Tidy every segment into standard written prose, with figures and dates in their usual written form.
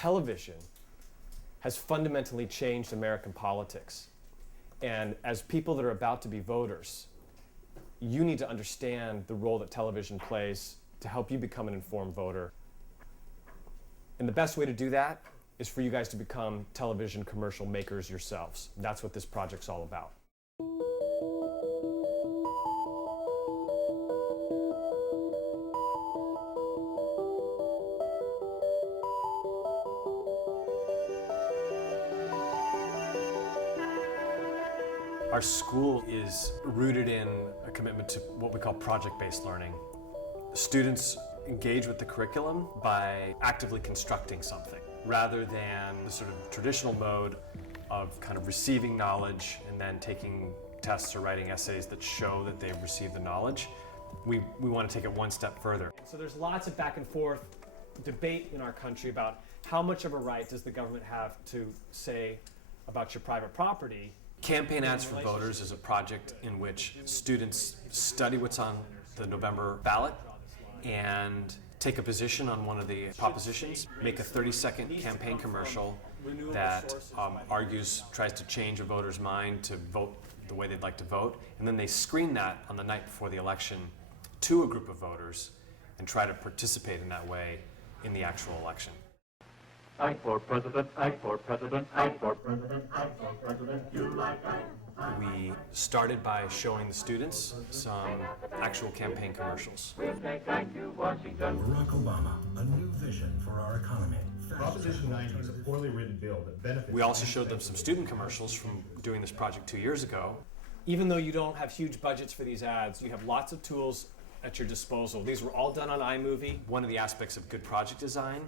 television has fundamentally changed American politics. And as people that are about to be voters, you need to understand the role that television plays to help you become an informed voter. And the best way to do that is for you guys to become television commercial makers yourselves. That's what this project's all about. Our school is rooted in a commitment to what we call project-based learning. Students engage with the curriculum by actively constructing something, rather than the sort of traditional mode of kind of receiving knowledge and then taking tests or writing essays that show that they've received the knowledge. We want to take it one step further. So there's lots of back and forth debate in our country about how much of a right does the government have to say about your private property. Campaign Ads for Voters is a project in which students study what's on the November ballot and take a position on one of the propositions, make a 30-second campaign commercial that tries to change a voter's mind to vote the way they'd like to vote, and then they screen that on the night before the election to a group of voters and try to participate in that way in the actual election. I for president, I for president, I for president, I for president, you like I. We started by showing the students some actual campaign commercials. Barack Obama, a new vision for our economy. Proposition 19 is a poorly written bill that benefits... We also showed them some student commercials from doing this project 2 years ago. Even though you don't have huge budgets for these ads, you have lots of tools at your disposal. These were all done on iMovie. One of the aspects of good project design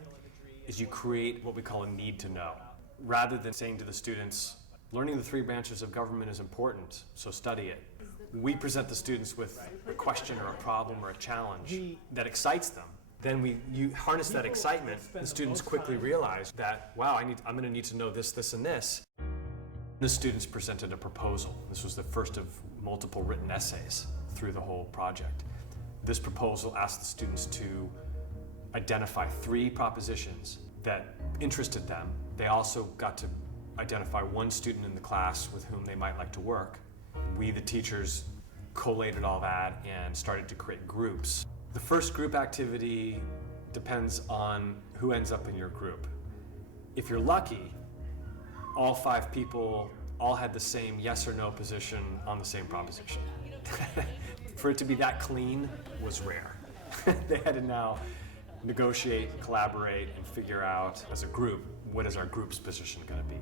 is you create what we call a need to know. Rather than saying to the students, learning the 3 branches of government is important, so study it. We present the students with a question or a problem or a challenge that excites them. Then you harness that excitement, the students quickly realize that, wow, I'm going to need to know this, this, and this. The students presented a proposal. This was the first of multiple written essays through the whole project. This proposal asked the students to identify 3 propositions that interested them. They also got to identify 1 student in the class with whom they might like to work. We, the teachers, collated all that and started to create groups. The first group activity depends on who ends up in your group. If you're lucky, all 5 people all had the same yes or no position on the same proposition. For it to be that clean was rare. They had to now negotiate, collaborate, and figure out as a group, what is our group's position going to be?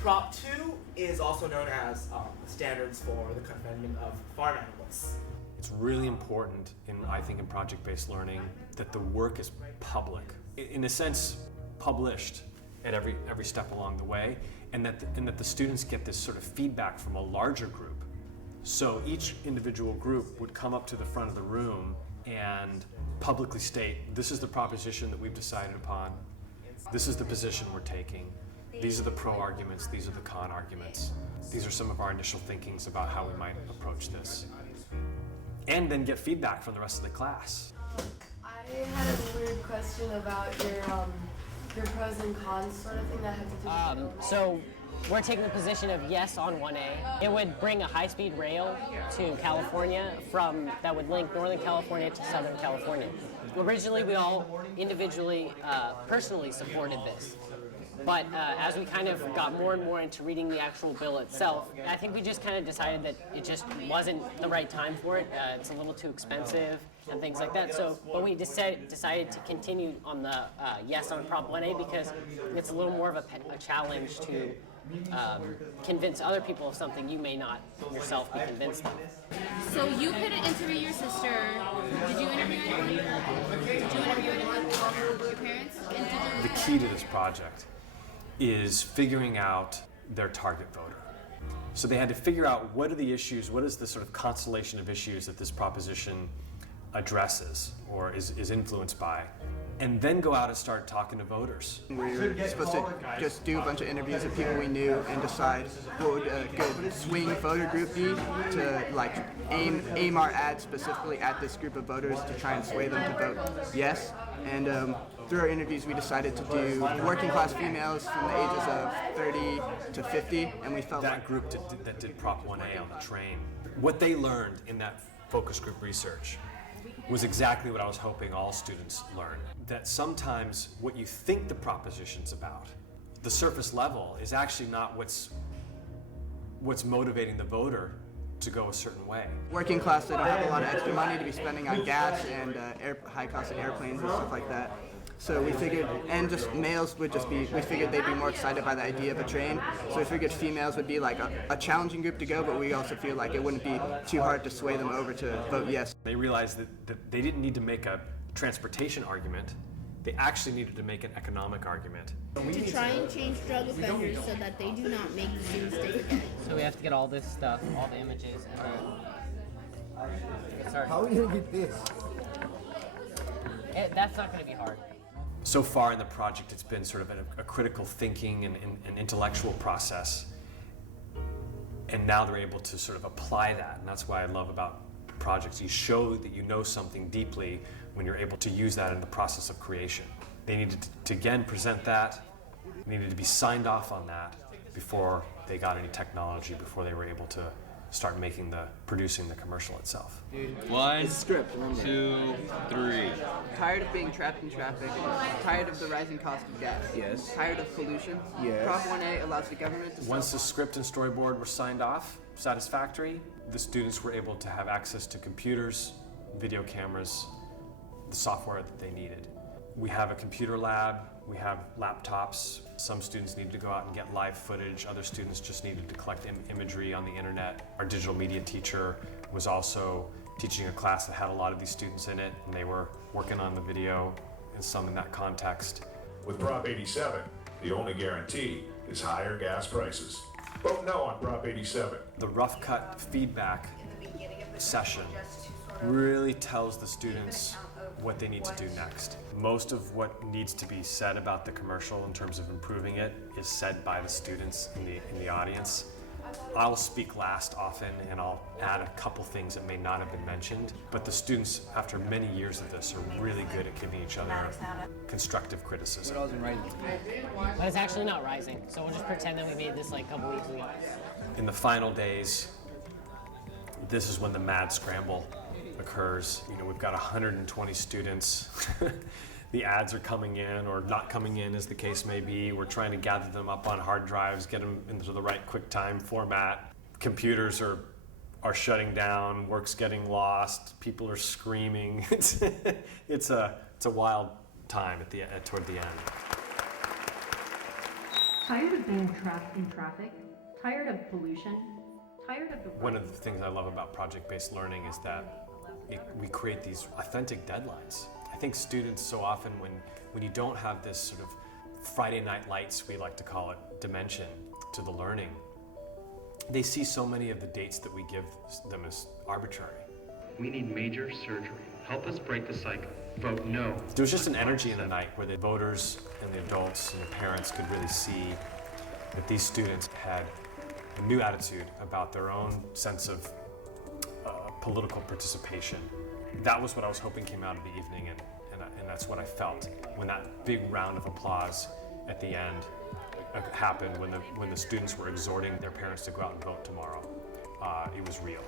Prop 2 is also known as standards for the confinement of farm animals. It's really important, I think, in project-based learning that the work is public. In a sense, published at every step along the way, and that the students get this sort of feedback from a larger group. So each individual group would come up to the front of the room and publicly state, this is the proposition that we've decided upon, this is the position we're taking, these are the pro arguments, these are the con arguments, these are some of our initial thinkings about how we might approach this. And then get feedback from the rest of the class. I had a weird question about your pros and cons sort of thing that had to do with So we're taking the position of yes on 1A. It would bring a high-speed rail to California that would link Northern California to Southern California. Originally, we all individually, personally supported this. But as we kind of got more and more into reading the actual bill itself, I think we just kind of decided that it just wasn't the right time for it. It's a little too expensive and things like that. But we decided to continue on the yes on Prop 1A because it's a little more of a challenge to convince other people of something you may not yourself be convinced of. So you couldn't interview your sister. Did you interview anyone? Did you interview anyone? Your parents? The key to this project is figuring out their target voter. So they had to figure out what are the issues, what is the sort of constellation of issues that this proposition addresses or is influenced by, and then go out and start talking to voters. We were supposed to just do a bunch of interviews of people we knew and decide what would a good swing voter group be to like aim our ads specifically at this group of voters to try and sway them to vote yes. And through our interviews, we decided to do working class females from the ages of 30 to 50, and we felt That group that did Prop 1A on the train, what they learned in that focus group research was exactly what I was hoping all students learn. That sometimes what you think the proposition's about, the surface level, is actually not what's motivating the voter to go a certain way. working class, they don't have a lot of extra money to be spending on gas and high cost of airplanes and stuff like that. So we figured, and just males would just be, we figured they'd be more excited by the idea of a train. So we figured females would be like a challenging group to go, but we also feel like it wouldn't be too hard to sway them over to vote yes. They realized that they didn't need to make a transportation argument, they actually needed to make an economic argument. To try and change drug offenders so that they do not make the same mistake again. So we have to get all this stuff, all the images, and get started. How are you gonna get this? That's not going to be hard. So far in the project, it's been sort of a critical thinking and an intellectual process. And now they're able to sort of apply that. And that's why I love about projects. You show that you know something deeply when you're able to use that in the process of creation. They needed to again present that, needed to be signed off on that before they got any technology, before they were able to start producing the commercial itself. One, It's script, remember. 2, 3. Tired of being trapped in traffic, tired of the rising cost of gas, Yes. tired of pollution. Yes. Prop 1A allows the government to Once the script and storyboard were signed off, satisfactory, the students were able to have access to computers, video cameras, the software that they needed. We have a computer lab, we have laptops. Some students needed to go out and get live footage, other students just needed to collect imagery on the internet. Our digital media teacher was also teaching a class that had a lot of these students in it, and they were working on the video and some in that context. With Prop 87, the only guarantee is higher gas prices. Vote no on Prop 87. The rough cut feedback session really tells the students what they need to do next. Most of what needs to be said about the commercial in terms of improving it is said by the students in the audience. I'll speak last often and I'll add a couple things that may not have been mentioned, but the students, after many years of this, are really good at giving each other constructive criticism. But it's actually not rising, so we'll just pretend that we made this like a couple weeks ago. In the final days, this is when the mad scramble occurs. You know, we've got 120 students. The ads are coming in or not coming in, as the case may be. We're trying to gather them up on hard drives, get them into the right QuickTime format. Computers are shutting down, work's getting lost, people are screaming. It's a wild time toward the end. Tired of being trapped in traffic? Tired of pollution? Tired of the... One of the things I love about project-based learning is that we create these authentic deadlines. I think students so often when you don't have this sort of Friday night lights, we like to call it, dimension to the learning, they see so many of the dates that we give them as arbitrary. We need major surgery. Help us break the cycle. Vote no. There was just an energy in the night where the voters and the adults and the parents could really see that these students had a new attitude about their own sense of political participation. That was what I was hoping came out of the evening, and that's what I felt when that big round of applause at the end happened, when the students were exhorting their parents to go out and vote tomorrow. It was real.